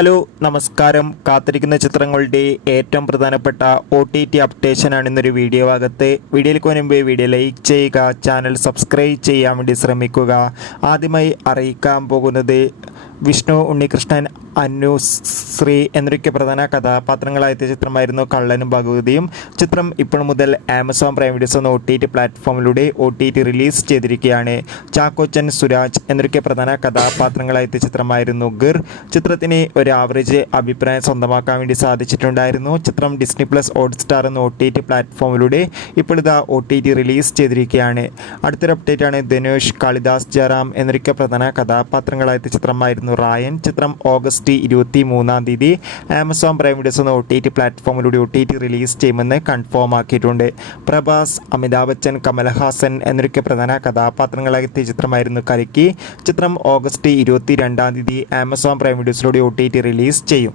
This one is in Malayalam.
ഹലോ നമസ്കാരം. കാത്തിരിക്കുന്ന ചിത്രങ്ങളുടെ ഏറ്റവും പ്രധാനപ്പെട്ട OTT അപ്ഡേഷനാണ് ഇന്നൊരു വീഡിയോ ഭാഗത്ത്. വീഡിയോയിലേക്ക് മുൻപ് വീഡിയോ ലൈക്ക് ചെയ്യുക, ചാനൽ സബ്സ്ക്രൈബ് ചെയ്യാൻ വേണ്ടി ശ്രമിക്കുക. ആദ്യമായി അറിയിക്കാൻ പോകുന്നത് വിഷ്ണു ഉണ്ണികൃഷ്ണൻ, അന്നു ശ്രീ എന്നൊക്കെ പ്രധാന കഥാപാത്രങ്ങളായ ചിത്രമായിരുന്നു കള്ളനും ഭഗവതിയും. ചിത്രം ഇപ്പോൾ മുതൽ ആമസോൺ പ്രൈം വീഡിയോസ് എന്ന OTT പ്ലാറ്റ്ഫോമിലൂടെ OTT റിലീസ് ചെയ്തിരിക്കുകയാണ്. ചാക്കോച്ചൻ, സുരാജ് എന്നൊക്കെ പ്രധാന കഥാപാത്രങ്ങളായ ചിത്രമായിരുന്നു ഗിർ. ചിത്രത്തിന് ഒരു ആവറേജ് അഭിപ്രായം സ്വന്തമാക്കാൻ വേണ്ടി സാധിച്ചിട്ടുണ്ടായിരുന്നു. ചിത്രം ഡിസ്നി പ്ലസ് ഹോട്ട്സ്റ്റാർ എന്ന OTT പ്ലാറ്റ്ഫോമിലൂടെ ഇപ്പോൾ ഇതാ OTT റിലീസ് ചെയ്തിരിക്കുകയാണ്. അടുത്തൊരു അപ്ഡേറ്റ് ആണ് ധനുഷ്, കാളിദാസ്, ജയറാം എന്നൊക്കെ പ്രധാന കഥാപാത്രങ്ങളായ ചിത്രമായിരുന്നു റായൻ. ചിത്രം ഓഗസ്റ്റ് 23 ആമസോൺ പ്രൈം വീഡിയോസ് എന്ന OTT പ്ലാറ്റ്ഫോമിലൂടെ OTT റിലീസ് ചെയ്യുമെന്ന് കൺഫേം ആക്കിയിട്ടുണ്ട്. പ്രഭാസ്, അമിതാഭ് ബച്ചൻ, കമൽഹാസൻ എന്നൊക്കെ പ്രധാന കഥാപാത്രങ്ങളായ ചിത്രമായിരുന്നു കൽക്കി. ചിത്രം ഓഗസ്റ്റ് 22 ആമസോൺ പ്രൈം വീഡിയോസിലൂടെ OTT റിലീസ് ചെയ്യും.